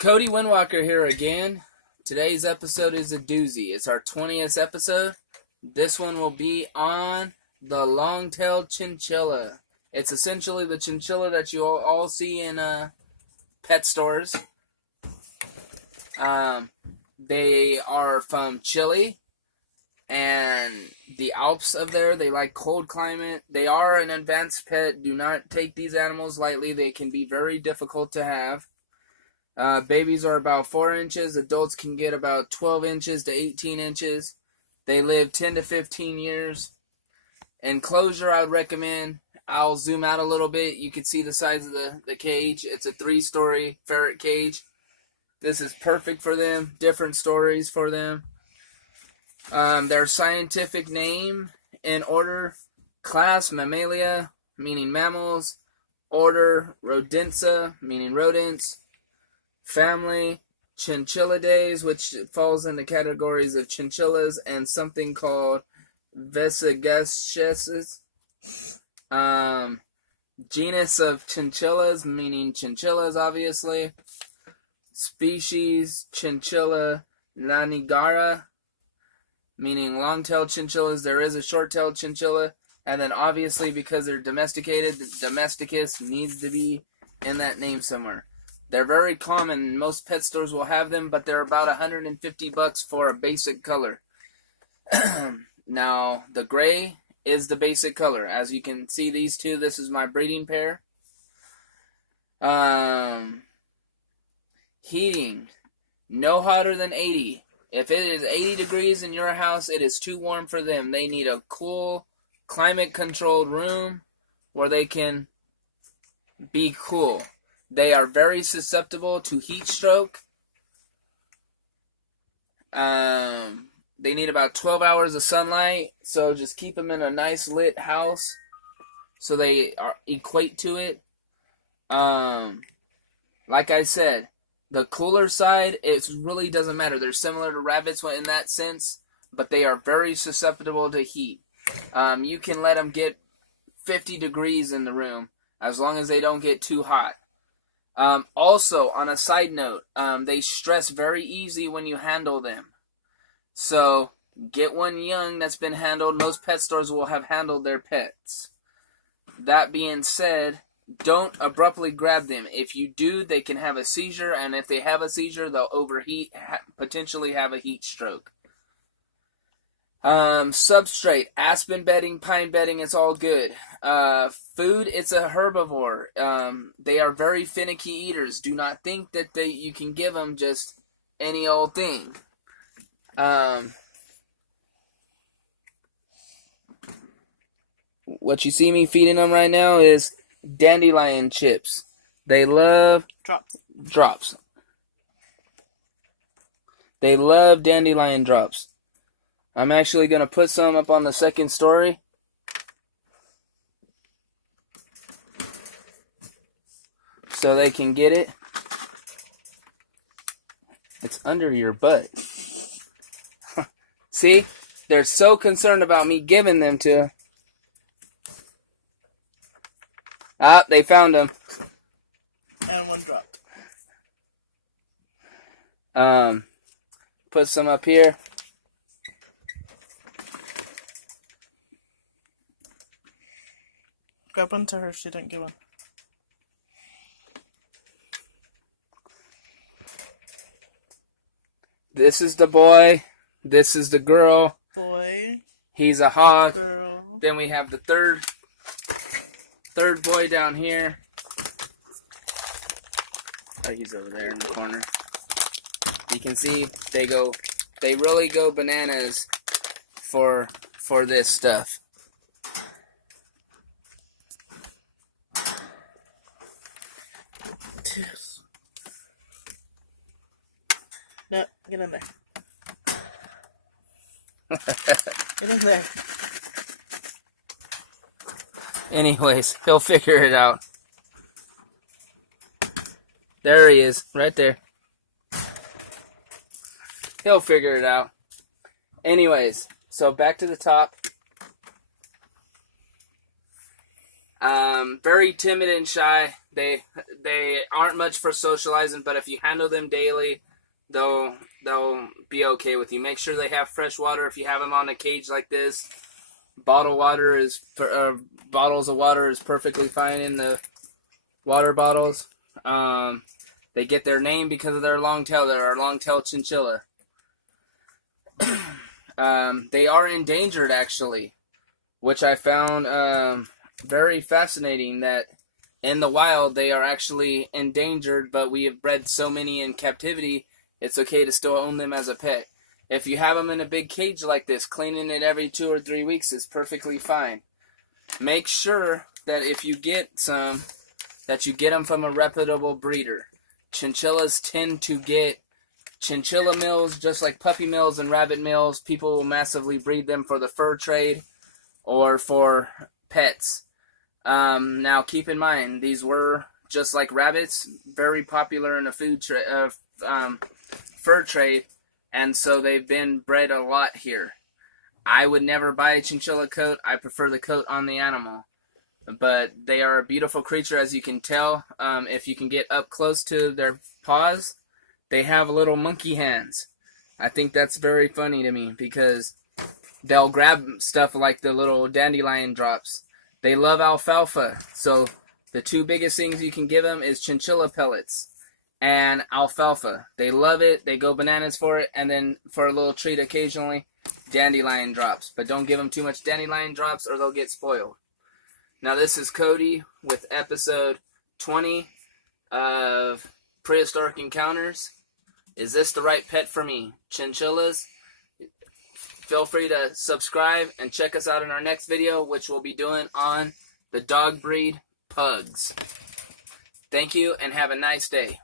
Cody Windwalker here again. Today's episode is a doozy. It's our 20th episode. This one will be on the long-tailed chinchilla. It's essentially the chinchilla that you all see in pet stores. They are from Chile and the Alps of there. They like cold climate. They are an advanced pet. Do not take these animals lightly. They can be very difficult to have. Babies are about 4 inches. Adults can get about 12 inches to 18 inches. They live 10 to 15 years. Enclosure I would recommend. I'll zoom out a little bit. You can see the size of the cage. It's a 3-story ferret cage. This is perfect for them. Different stories for them. Their scientific name in order: class Mammalia, meaning mammals; order Rodentia, meaning rodents; family Chinchillidae, which falls in the categories of chinchillas and something called Vesigaceae. Genus of chinchillas, meaning chinchillas, obviously. Species Chinchilla lanigera, meaning long-tailed chinchillas. There is a short-tailed chinchilla, and then obviously because they're domesticated, the domesticus needs to be in that name somewhere. They're very common. Most pet stores will have them, but they're about $150 for a basic color. Now, the gray is the basic color. As you can see, these two, this is my breeding pair. Heating, no hotter than 80. If it is 80 degrees in your house, it is too warm for them. They need a cool, climate-controlled room where they can be cool. They are very susceptible to heat stroke. They need about 12 hours of sunlight, so just keep them in a nice lit house so they equate to it. Like I said, the cooler side, it really doesn't matter. They're similar to rabbits in that sense, but they are very susceptible to heat. You can let them get 50 degrees in the room as long as they don't get too hot. Also, on a side note, they stress very easy when you handle them. So, get one young that's been handled. Most pet stores will have handled their pets. That being said, don't abruptly grab them. If you do, they can have a seizure, and if they have a seizure, they'll overheat, potentially have a heat stroke. Substrate, aspen bedding, pine bedding, it's all good. Food, it's a herbivore. They are very finicky eaters. Do not think that you can give them just any old thing. What you see me feeding them right now is dandelion chips. They love drops. They love dandelion drops. I'm actually going to put some up on the second story. So they can get it. It's under your butt. See? They're so concerned about me giving them to. Ah, they found them. And one dropped. Put some up here. Grab one to her, she didn't get one. This is the boy. This is the girl. Boy. He's a hog. Girl. Then we have the third boy down here. Oh, he's over there in the corner. You can see they really go bananas for this stuff. No, get in there. Get in there. Anyways, he'll figure it out. There he is, right there. He'll figure it out. Anyways, so back to the top. Very timid and shy. They aren't much for socializing, but if you handle them daily, they'll be okay with you. Make sure they have fresh water if you have them on a cage like this. Bottles of water is perfectly fine in the water bottles. They get their name because of their long tail. They're a long-tailed chinchilla. They are endangered, actually, which I found very fascinating, that in the wild they are actually endangered, but we have bred so many in captivity, it's okay to still own them as a pet. If you have them in a big cage like this, cleaning it every 2 or 3 weeks is perfectly fine. Make sure that if you get some, that you get them from a reputable breeder. Chinchillas tend to get chinchilla mills, just like puppy mills and rabbit mills. People will massively breed them for the fur trade or for pets. Now, keep in mind, these were, just like rabbits, very popular in the fur trade, and so they've been bred a lot here. I would never buy a chinchilla coat. I prefer the coat on the animal. But they are a beautiful creature, as you can tell. If you can get up close to their paws, they have little monkey hands. I think that's very funny to me, because they'll grab stuff like the little dandelion drops. They love alfalfa, so the 2 biggest things you can give them is chinchilla pellets and alfalfa. They love it, they go bananas for it, and then for a little treat occasionally, dandelion drops. But don't give them too much dandelion drops or they'll get spoiled. Now, this is Cody with episode 20 of Prehistoric Encounters. Is this the right pet for me? Chinchillas? Feel free to subscribe and check us out in our next video, which we'll be doing on the dog breed pugs. Thank you and have a nice day.